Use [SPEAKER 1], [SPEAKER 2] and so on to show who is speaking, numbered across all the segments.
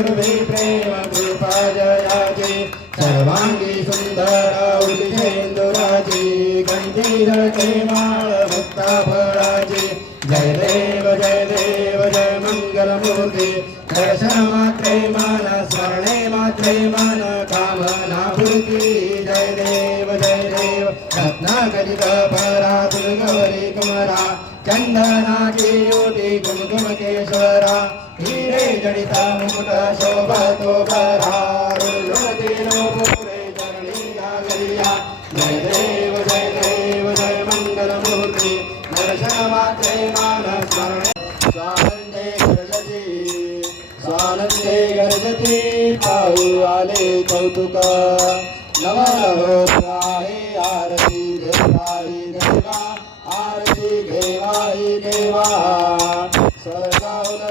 [SPEAKER 1] जयाची प्रेम कृपा जयाचे सर्वांगी सुंदरा उदिशेंदुराची कंठी झळके माळ मुक्ता फळाची जय देव जय देव जय मंगलमूर्ती। दर्शन मात्रे मन स्मरणे मात्रे मन कामना पूर्ती जय देव जय देव रत्नाकरित परा गौरी कुमरा चंदनाची योटी कुमकुम केशरा हिरे जडिता मुकुट शोभतो बरा रुंदी पुरे चरणी गागरिया जय देव जय देव जय मंगलमूर्ती दर्शन मात्रे मान स्मरणे। स्वानंदे गर्जती स्वानंदे गर्जती पाहू आले कौतुक। नवल आहे आरती देवाई देवा आरती घेवाई देवा स्वर्गावल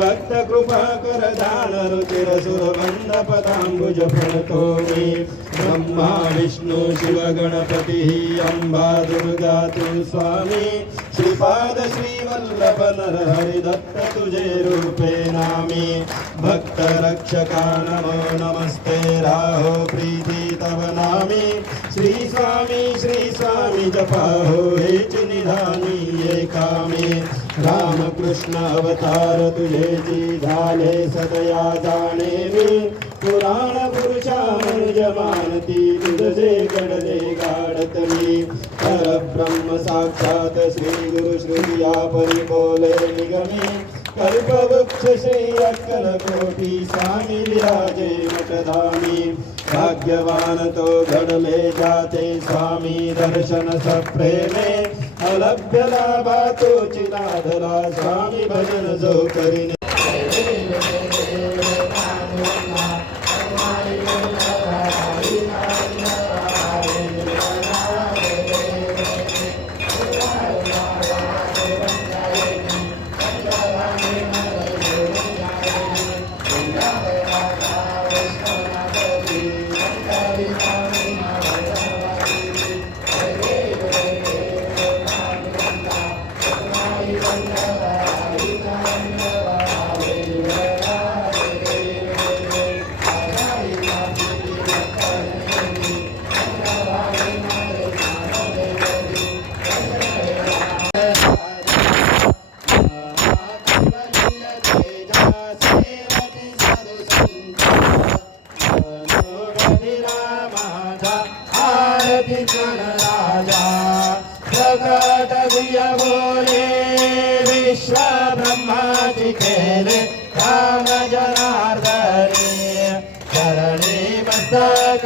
[SPEAKER 1] भक्त कृपा कर दान रुचिर सुरबंध पदांबुज फळतो मी ब्रह्मा विष्णु शिव गणपती अंबा दुर्गा तू स्वामी श्रीपाद श्रीवल्लभ नर हरिदत्त तुझे रूपे नामी भक्त रक्षका नमो नमस्ते राहो प्रीती तव नामी श्री स्वामी श्री स्वामी जपा हो हेच निधानी एकामी रामकृष्ण अवतार तुझे जी झाले सदया जाणे मी पुराण पुरुषा मनुज मानती तुझे घडले गाडत मी परब्रह्म साक्षात श्री गुरु श्रुतिया परी बोले निगमी. कल्पवृक्ष श्री अक्कल कोटी स्वामी विराजे मठधामी. भाग्यवान तो घडले जाते स्वामी दर्शन सप्रेमे. अलभ्य लाभा तोची लाधला स्वामी भजन जो करीन. प्रकट गुह्य बोले विश्व ब्रह्माची खेले राम जनार्दने चरणी मस्तक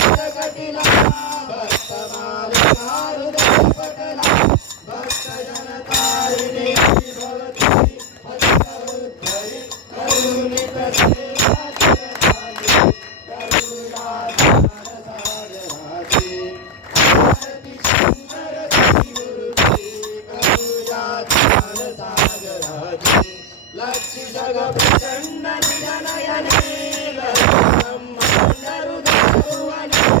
[SPEAKER 1] पटला भक्त मारुद पटला भक्त जनतारिणी भवती भक्तरी लक्ष्मी जग प्रचंड निजनयने लक्ष्मी ब्रह्म नरुदरुवने